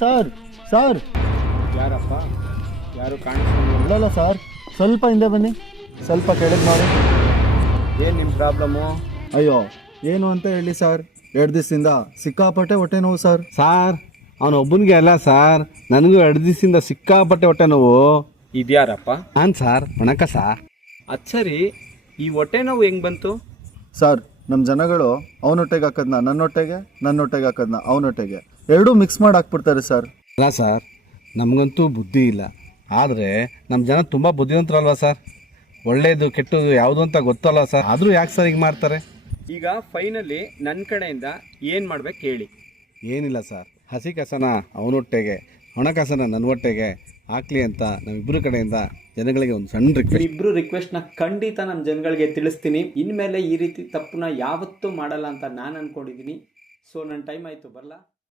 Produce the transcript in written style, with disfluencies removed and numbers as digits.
Sir sir ಯಾರಪ್ಪ? ಯಾರು ಕಾಣಿಸ್ಕೊಂಡು? ಇಲ್ಲ ಸರ್, ಸ್ವಲ್ಪ ಹಿಂದೆ ಬನ್ನಿ, ಸ್ವಲ್ಪ ಕೆಳಗೆ ನೋಡಿ. ಏನು ನಿಮ್ಮ ಪ್ರಾಬ್ಲಮ್ಮು? ಅಯ್ಯೋ, ಏನು ಅಂತ ಹೇಳಿ ಸರ್, 2 ದಿವಸದಿಂದ ಸಿಕ್ಕಾಪಟ್ಟೆ ಹೊಟ್ಟೆ ನೋವು ಸರ್. ಸಾರ್, ಅವನೊಬ್ಬನಿಗೆ ಅಲ್ಲ ಸಾರ್, ನನಗೂ 2 ದಿವಸದಿಂದ ಸಿಕ್ಕಾಪಟ್ಟೆ ಹೊಟ್ಟೆ ನೋವು. ಇದ್ಯಾರಪ್ಪ? ಹಾಂ ಸಾರ್, ವಣಕ ಸಾರ್. ಅದು ಸರಿ, ಈ ಹೊಟ್ಟೆ ನೋವು ಹೆಂಗೆ ಬಂತು? ಸರ್, ನಮ್ಮ ಜನಗಳು ಅವನ ಹೊಟ್ಟೆಗೆ ಹಾಕೋದನ್ನ ನನ್ನ ಹೊಟ್ಟೆಗೆ, ನನ್ನ ಹೊಟ್ಟೆಗೆ ಹಾಕೋದನ್ನ ಅವನ ಹೊಟ್ಟೆಗೆ, ಎರಡೂ ಮಿಕ್ಸ್ ಮಾಡಿ ಹಾಕ್ಬಿಡ್ತಾರೆ ಸರ್. ಅಲ್ಲ ಸರ್, ನಮಗಂತೂ ಬುದ್ಧಿ ಇಲ್ಲ. ಆದರೆ ನಮ್ಮ ಜನ ತುಂಬ ಬುದ್ಧಿವಂತರಲ್ವ ಸರ್? ಒಳ್ಳೇದು ಕೆಟ್ಟದ್ದು ಯಾವುದು ಅಂತ ಗೊತ್ತಲ್ಲ ಸರ್, ಆದರೂ ಯಾಕೆ ಸರ್ ಹೀಗೆ ಮಾಡ್ತಾರೆ? ಈಗ ಫೈನಲಿ ನನ್ನ ಕಡೆಯಿಂದ ಏನು ಮಾಡ್ಬೇಕು ಹೇಳಿ. ಏನಿಲ್ಲ ಸರ್, ಹಸಿ ಕಸನ ಅವನ ಹೊಟ್ಟೆಗೆ, ಒಣ ಕಸನ ನನ್ನ ಹೊಟ್ಟೆಗೆ ಹಾಕ್ಲಿ ಅಂತ ನಮ್ಮಿಬ್ಬರ ಕಡೆಯಿಂದ ಜನಗಳಿಗೆ ಒಂದು ಸಣ್ಣ ರಿಕ್ವೆಸ್ಟ್. ಇಬ್ಬರು ರಿಕ್ವೆಸ್ಟ್ನ ಖಂಡಿತ ನಮ್ಮ ಜನಗಳಿಗೆ ತಿಳಿಸ್ತೀನಿ. ಇನ್ಮೇಲೆ ಈ ರೀತಿ ತಪ್ಪನ್ನ ಯಾವತ್ತೂ ಮಾಡಲ್ಲ ಅಂತ ನಾನು ಅಂದ್ಕೊಂಡಿದ್ದೀನಿ. ಸೊ ನನ್ನ ಟೈಮ್ ಆಯಿತು, ಬರಲ್ಲ.